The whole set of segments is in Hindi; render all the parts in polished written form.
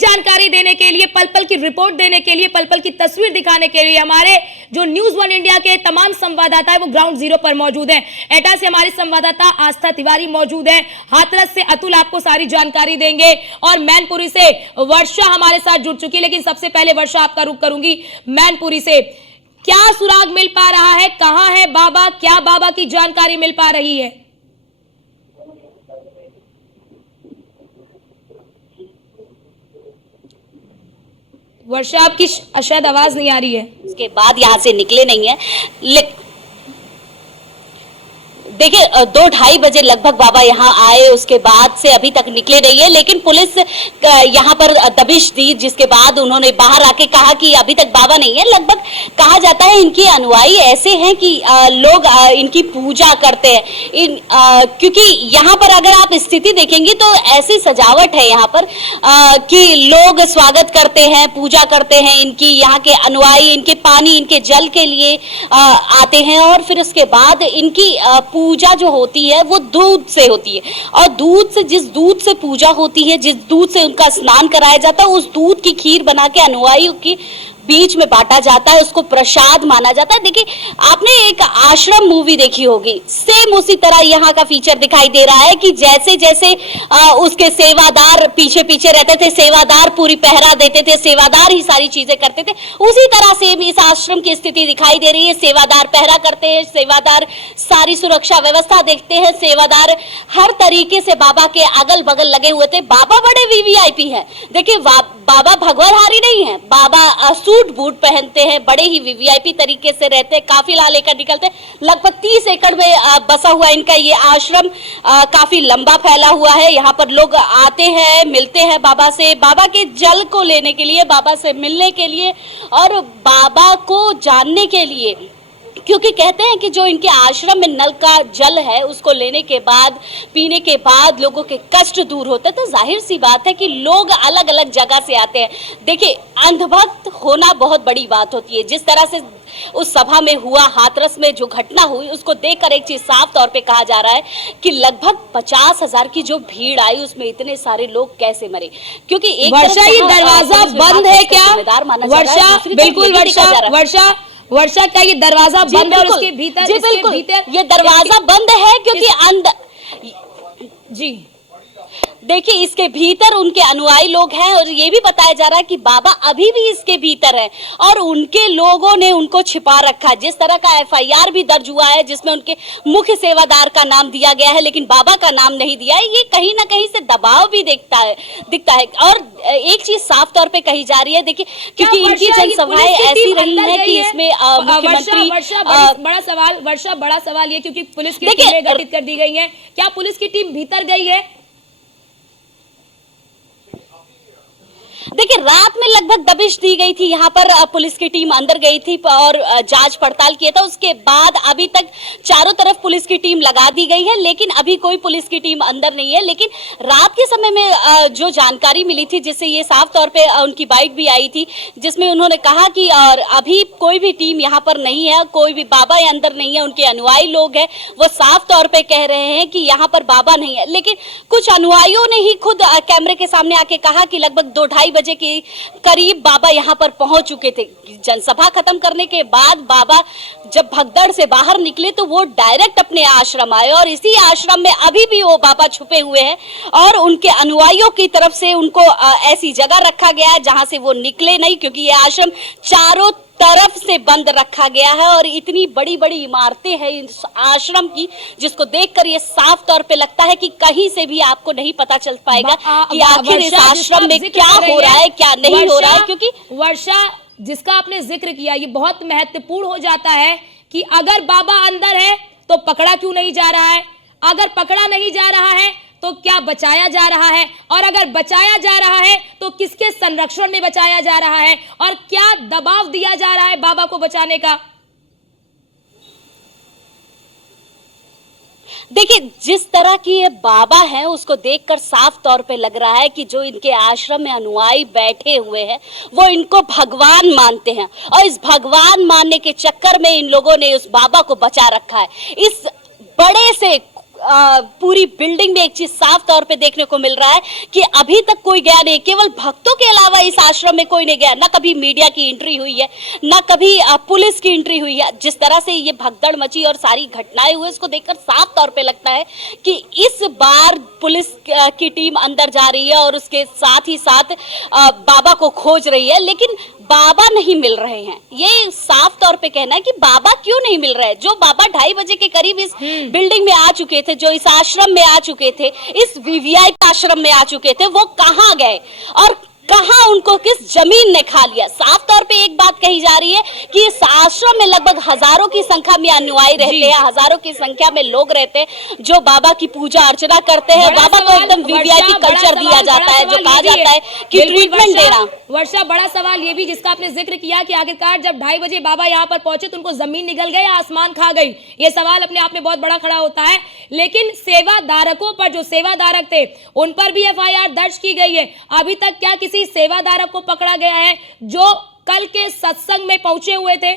जानकारी देने के लिए, पल पल की रिपोर्ट देने के लिए, पल पल की तस्वीर दिखाने के लिए हमारे जो न्यूज वन इंडिया के तमाम संवाददाता है वो ग्राउंड जीरो पर मौजूद हैं। एटा से हमारी संवाददाता आस्था तिवारी मौजूद है, हाथरस से अतुल आपको सारी जानकारी देंगे और मैनपुरी से वर्षा हमारे साथ जुड़ चुकी है। लेकिन सबसे पहले वर्षा आपका रुख करूंगी मैनपुरी से, क्या सुराग मिल पा रहा है, कहां है बाबा, क्या बाबा की जानकारी मिल पा रही है? वर्षा आपकी शायद आवाज नहीं आ रही है। उसके बाद यहाँ से निकले नहीं है। देखिए 2-2:30 बजे लगभग बाबा यहाँ आए, उसके बाद से अभी तक निकले नहीं है। लेकिन पुलिस यहाँ पर दबिश दी, जिसके बाद उन्होंने बाहर आके कहा कि अभी तक बाबा नहीं है। लगभग कहा जाता है इनके अनुयायी ऐसे हैं कि लोग इनकी पूजा करते हैं। क्योंकि यहाँ पर अगर आप स्थिति देखेंगे तो ऐसी सजावट है यहाँ पर कि लोग स्वागत करते हैं, पूजा करते हैं इनकी। यहाँ के अनुयायी इनके पानी, इनके जल के लिए आते हैं और फिर उसके बाद इनकी पूजा जो होती है वो दूध से होती है। और दूध से, जिस दूध से पूजा होती है, जिस दूध से उनका स्नान कराया जाता है, उस दूध की खीर बना के अनुयायियों की बीच में बांटा जाता है, उसको प्रसाद माना जाता है। देखिए आपने एक आश्रम मूवी देखी होगी, सेम उसी तरह यहाँ का फीचर दिखाई दे रहा है कि जैसे जैसे उसके सेवादार पीछे पीछे रहते थे, सेवादार पूरी पहरा देते थे, सेवादार ही सारी चीजें करते थे, उसी तरह सेम इस आश्रम की स्थिति दिखाई दे रही है। सेवादार पहरा करते हैं, सेवादार सारी सुरक्षा व्यवस्था देखते हैं, सेवादार हर तरीके से बाबा के अगल बगल लगे हुए थे। बाबा बड़े वीवीआईपी हैं। देखिए बाबा भगवानहारी नहीं है, बाबा सूट बूट पहनते हैं, बड़े ही वीवीआईपी तरीके से रहते हैं, काफिला लेकर निकलते हैं। लगभग 30 एकड़ में बसा हुआ इनका ये आश्रम काफी लंबा फैला हुआ है। यहाँ पर लोग आते हैं, मिलते हैं बाबा से, बाबा के जल को लेने के लिए, बाबा से मिलने के लिए और बाबा को जानने के लिए। क्योंकि कहते हैं कि जो इनके आश्रम में नल का जल है उसको लेने के बाद, पीने के बाद लोगों के कष्ट दूर होते हैं। तो जाहिर सी बात है कि लोग अलग अलग जगह से आते हैं। देखिए अंधभक्त होना बहुत बड़ी बात होती है। जिस तरह से उस सभा में हुआ, हाथरस में जो घटना हुई, उसको देखकर एक चीज साफ तौर पे कहा जा रहा है कि लगभग 50,000 की जो भीड़ आई उसमें इतने सारे लोग कैसे मरे। क्योंकि एक वर्षा ये दरवाजा बंद है क्या? वर्षा बिल्कुल, वर्षा क्या ये दरवाजा बंद है और उसके भीतर, जी बिल्कुल ये दरवाजा बंद है क्योंकि अंदर जी देखिए इसके भीतर उनके अनुयायी लोग हैं और ये भी बताया जा रहा है कि बाबा अभी भी इसके भीतर है और उनके लोगों ने उनको छिपा रखा। जिस तरह का एफआईआर भी दर्ज हुआ है जिसमें उनके मुख्य सेवादार का नाम दिया गया है लेकिन बाबा का नाम नहीं दिया है, ये कहीं ना कहीं से दबाव भी दिखता है। और एक चीज साफ तौर पे कही जा रही है, देखिए क्योंकि इनकी जनसभाएं ऐसी रही है कि इसमें मुख्यमंत्री बड़ा सवाल ये, क्योंकि पुलिस की टीमें गठित कर दी गई है, क्या पुलिस की टीम भीतर गई है? देखिए रात में लगभग दबिश दी गई थी, यहाँ पर पुलिस की टीम अंदर गई थी और जांच पड़ताल किया था। उसके बाद अभी तक चारों तरफ पुलिस की टीम लगा दी गई है लेकिन अभी कोई पुलिस की टीम अंदर नहीं है। लेकिन रात के समय में जो जानकारी मिली थी, जिससे ये साफ तौर पे उनकी बाइट भी आई थी, जिसमें उन्होंने कहा कि अभी कोई भी टीम यहाँ पर नहीं है, कोई भी बाबा अंदर नहीं है, उनके अनुयायी लोग हैं वो साफ तौर पर कह रहे हैं कि यहाँ पर बाबा नहीं है। लेकिन कुछ अनुयायियों ने ही खुद कैमरे के सामने आके कहा कि लगभग 2-2:30 बजे के करीब बाबा यहां पर पहुंच चुके थे। जनसभा खत्म करने के बाद बाबा जब भगदड़ से बाहर निकले तो वो डायरेक्ट अपने आश्रम आए और इसी आश्रम में अभी भी वो बाबा छुपे हुए हैं और उनके अनुयायियों की तरफ से उनको ऐसी जगह रखा गया है जहां से वो निकले नहीं, क्योंकि ये आश्रम चारों तरफ से बंद रखा गया है और इतनी बड़ी बड़ी इमारतें हैं इस आश्रम की, जिसको देखकर ये साफ तौर पे लगता है कि कहीं से भी आपको नहीं पता चल पाएगा कि आखिर इस आश्रम में क्या हो रहा है, क्या नहीं हो रहा है। क्योंकि वर्षा जिसका आपने जिक्र किया ये बहुत महत्वपूर्ण हो जाता है कि अगर बाबा अंदर है तो पकड़ा क्यों नहीं जा रहा है, अगर पकड़ा नहीं जा रहा है तो क्या बचाया जा रहा है, और अगर बचाया जा रहा है तो किसके संरक्षण में बचाया जा रहा है, और क्या दबाव दिया जा रहा है बाबा को बचाने का? देखिए जिस तरह की ये बाबा हैं उसको देखकर साफ तौर पे लग रहा है कि जो इनके आश्रम में अनुयायी बैठे हुए हैं वो इनको भगवान मानते हैं और इस भगवान मानने के चक्कर में इन लोगों ने उस बाबा को बचा रखा है। इस बड़े से पूरी बिल्डिंग में एक चीज साफ तौर पे देखने को मिल रहा है कि अभी तक कोई गया नहीं, केवल भक्तों के अलावा इस आश्रम में कोई नहीं गया। ना कभी मीडिया की एंट्री हुई है, ना कभी पुलिस की एंट्री हुई है। जिस तरह से ये भगदड़ मची और सारी घटनाएं हुई, इसको देखकर साफ तौर पे लगता है कि इस बार पुलिस की टीम अंदर जा रही है और उसके साथ ही साथ बाबा को खोज रही है, लेकिन बाबा नहीं मिल रहे हैं। ये साफ तौर पे कहना है कि बाबा क्यों नहीं मिल रहे हैं। जो बाबा 2:30 बजे के करीब इस बिल्डिंग में आ चुके थे, जो इस आश्रम में आ चुके थे, इस वीवीआईपी आश्रम में आ चुके थे, वो कहाँ गए और कहां उनको किस जमीन ने खा लिया। साफ तौर पे एक बात कही जा रही है कि इस आश्रम में लगभग हजारों की संख्या में अनुयायी रहते हैं, हजारों की संख्या में लोग रहते हैं जो बाबा की पूजा अर्चना करते हैं। बाबा को एकदम वीवीआईपी कल्चर दिया जाता है, जो कहा जाता है कि ट्रीटमेंट देना। वर्षा, बड़ा सवाल ये भी जिसका आपने जिक्र किया कि आखिरकार जब 2:30 बजे बाबा यहाँ पर पहुंचे तो उनको जमीन निगल गई या आसमान खा गई, ये सवाल अपने आप में बहुत बड़ा खड़ा होता है। लेकिन सेवादारकों पर, जो सेवादारक थे, उन पर भी एफआईआर दर्ज की गई है। अभी तक क्या किसी सेवादारक को पकड़ा गया है जो कल के सत्संग में पहुंचे हुए थे?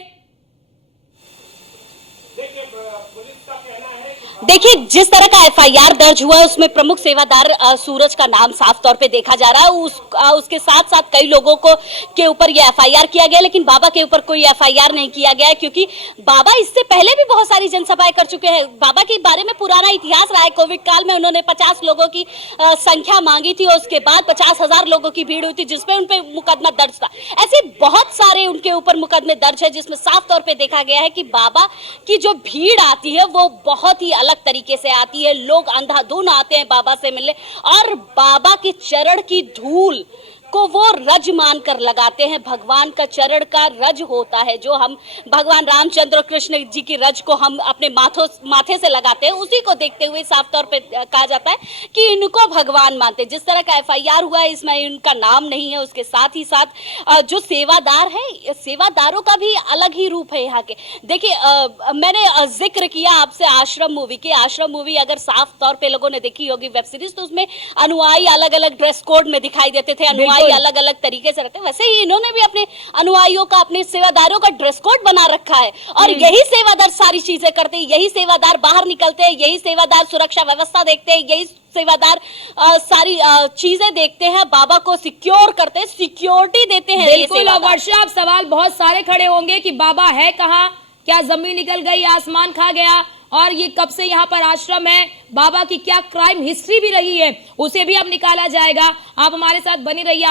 देखिए, जिस तरह का एफआईआर दर्ज हुआ है उसमें प्रमुख सेवादार सूरज का नाम साफ तौर पे देखा जा रहा है। उसके साथ साथ कई लोगों को के ऊपर ये एफआईआर किया गया, लेकिन बाबा के ऊपर कोई एफआईआर नहीं किया गया है, क्योंकि बाबा इससे पहले भी बहुत सारी जनसभाएं कर चुके हैं। बाबा के बारे में पुराना इतिहास रहा है। कोविड काल में उन्होंने 50 लोगों की संख्या मांगी थी और उसके बाद 50,000 लोगों की भीड़ हुई थी, जिसमें उन पर मुकदमा दर्ज था। ऐसे बहुत सारे उनके ऊपर मुकदमे दर्ज है, जिसमें साफ तौर पर देखा गया है कि बाबा की जो भीड़ आती है वो बहुत ही अलग तरीके से आती है। लोग अंधाधुन आते हैं बाबा से मिलने और बाबा के चरण की धूल को वो रज मानकर लगाते हैं। भगवान का चरण का रज होता है, जो हम भगवान रामचंद्र कृष्ण जी की रज को हम अपने माथे से लगाते हैं, उसी को देखते हुए साफ तौर पे कहा जाता है कि इनको भगवान मानते हैं। जिस तरह का एफआईआर हुआ है इसमें इनका नाम नहीं है। उसके साथ ही साथ जो सेवादार है, सेवादारों का भी अलग ही रूप है यहाँ के। देखिए, मैंने जिक्र किया आपसे आश्रम मूवी के। आश्रम मूवी अगर साफ तौर पे लोगों ने देखी होगी वेब सीरीज, तो उसमें अनुयायी अलग अलग ड्रेस कोड में दिखाई देते थे, अनुयायी अलग अलग तरीके से रहते हैं। वैसे ही इन्होंने भी अपने अनुयायियों का, अपने सेवादारों का ड्रेस कोड बना रखा है और यही सेवादार सारी चीजें करते हैं, यही सेवादार बाहर निकलते हैं, यही सेवादार सुरक्षा व्यवस्था देखते हैं, यही सेवादार सारी चीजें देखते हैं, बाबा को सिक्योर करते हैं, सिक्योरिटी देते हैं। बिल्कुल। वर्षा, अब सवाल बहुत सारे खड़े होंगे कि बाबा है कहाँ, क्या जमीन निकल गई, आसमान खा गया, और ये कब से यहाँ पर आश्रम है, बाबा की क्या क्राइम हिस्ट्री भी रही है, उसे भी अब निकाला जाएगा। आप हमारे साथ बनी रहिए।